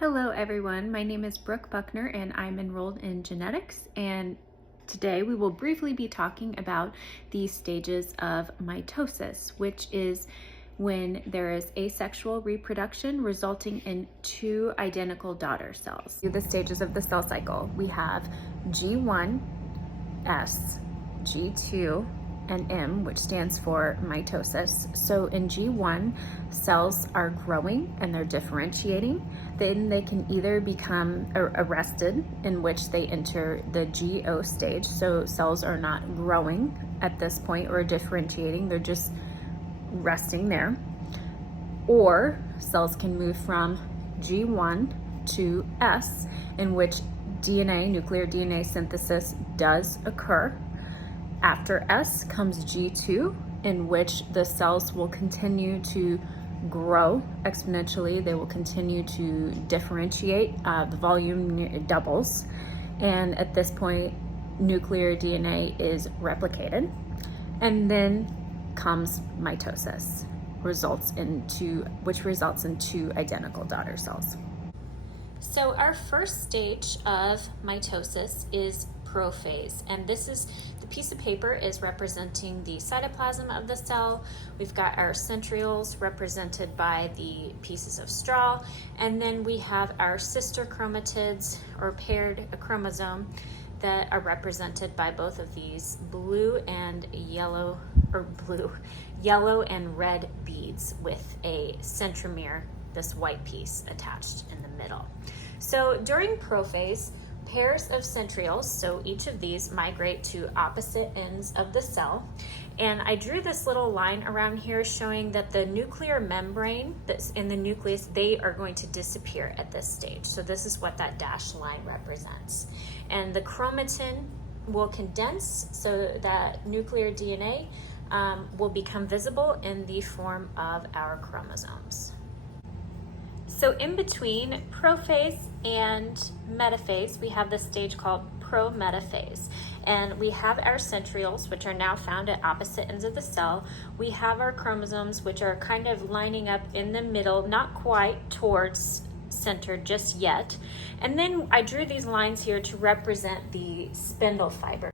Hello everyone, my name is Brooke Buckner and I'm enrolled in genetics, and today we will briefly be talking about the stages of mitosis, which is when there is asexual reproduction resulting in two identical daughter cells. The stages of the cell cycle, we have G1, S, G2, and M, which stands for mitosis. So in G1, cells are growing and they're differentiating. Then they can either become arrested, in which they enter the GO stage. So cells are not growing at this point or differentiating, they're just resting there. Or cells can move from G1 to S, in which nuclear DNA synthesis does occur. After S comes G2, in which the cells will continue to grow exponentially. They will continue to differentiate. The volume doubles. And at this point, nuclear DNA is replicated. And then comes mitosis, which results in two identical daughter cells. So our first stage of mitosis is prophase, and this is the piece of paper is representing the cytoplasm of the cell. We've got our centrioles represented by the pieces of straw, and then we have our sister chromatids or paired chromosome that are represented by both of these blue and yellow and red beads with a centromere, this white piece attached in the middle. So during prophase, pairs of centrioles, so each of these migrate to opposite ends of the cell. And I drew this little line around here showing that the nuclear membrane that's in the nucleus, they are going to disappear at this stage. So this is what that dashed line represents. And the chromatin will condense so that nuclear DNA will become visible in the form of our chromosomes. So in between prophase and metaphase, we have this stage called prometaphase. And we have our centrioles, which are now found at opposite ends of the cell. We have our chromosomes, which are kind of lining up in the middle, not quite towards center just yet. And then I drew these lines here to represent the spindle fiber.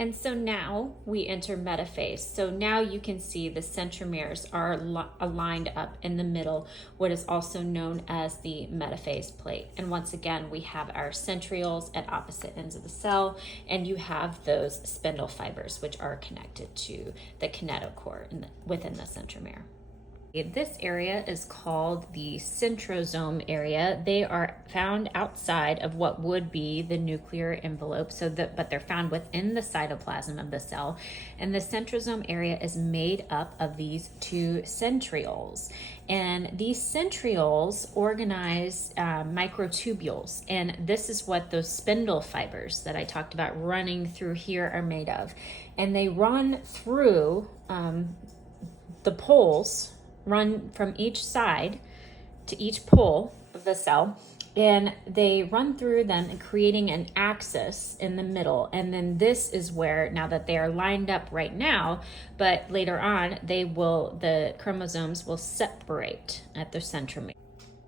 And so now we enter metaphase. So now you can see the centromeres are aligned up in the middle, what is also known as the metaphase plate. And once again, we have our centrioles at opposite ends of the cell, and you have those spindle fibers, which are connected to the kinetochore within the centromere. This area is called the centrosome area. They are found outside of what would be the nuclear envelope, but they're found within the cytoplasm of the cell. And the centrosome area is made up of these two centrioles. And these centrioles organize microtubules. And this is what those spindle fibers that I talked about running through here are made of. And they run through the poles, run from each side to each pole of the cell, and they run through them and creating an axis in the middle. And then this is where, now that they are lined up right now, but later on the chromosomes will separate at the centromere.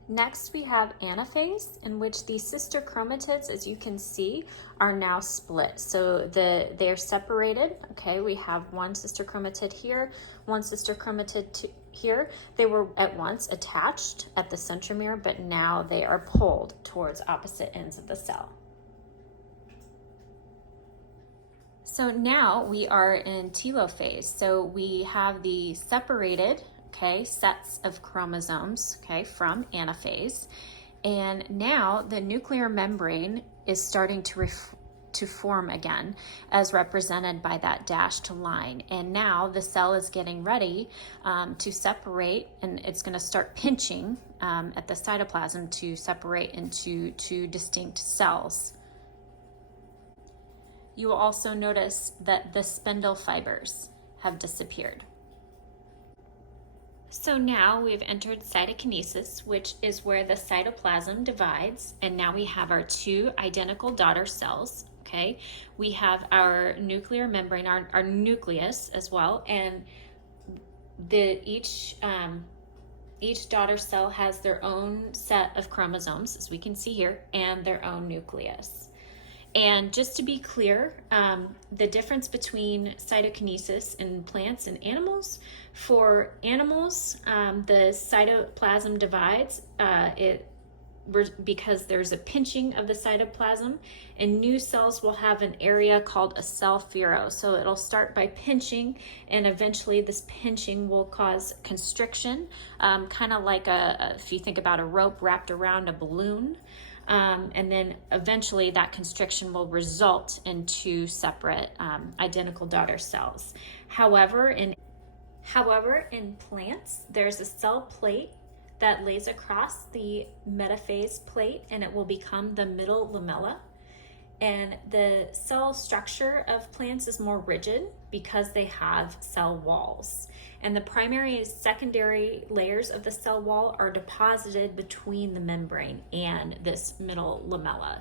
Next, we have anaphase, in which the sister chromatids, as you can see, are now split. So they're separated. Okay, we have one sister chromatid here, one sister chromatid here. They were at once attached at the centromere, but now they are pulled towards opposite ends of the cell. So now we are in telophase. So we have the separated sets of chromosomes, from anaphase. And now the nuclear membrane is starting to form again, as represented by that dashed line. And now the cell is getting ready to separate, and it's going to start pinching at the cytoplasm to separate into two distinct cells. You will also notice that the spindle fibers have disappeared. So now we've entered cytokinesis, which is where the cytoplasm divides, and now we have our two identical daughter cells. We have our nuclear membrane, our nucleus as well, and each each daughter cell has their own set of chromosomes, as we can see here, and their own nucleus. And just to be clear, the difference between cytokinesis in plants and animals, for animals, the cytoplasm divides because there's a pinching of the cytoplasm, and new cells will have an area called a cell furrow. So it'll start by pinching, and eventually this pinching will cause constriction, kind of like if you think about a rope wrapped around a balloon. And then eventually that constriction will result in two separate identical daughter cells. However, in plants, there's a cell plate that lays across the metaphase plate, and it will become the middle lamella. And the cell structure of plants is more rigid because they have cell walls. And the primary and secondary layers of the cell wall are deposited between the membrane and this middle lamella.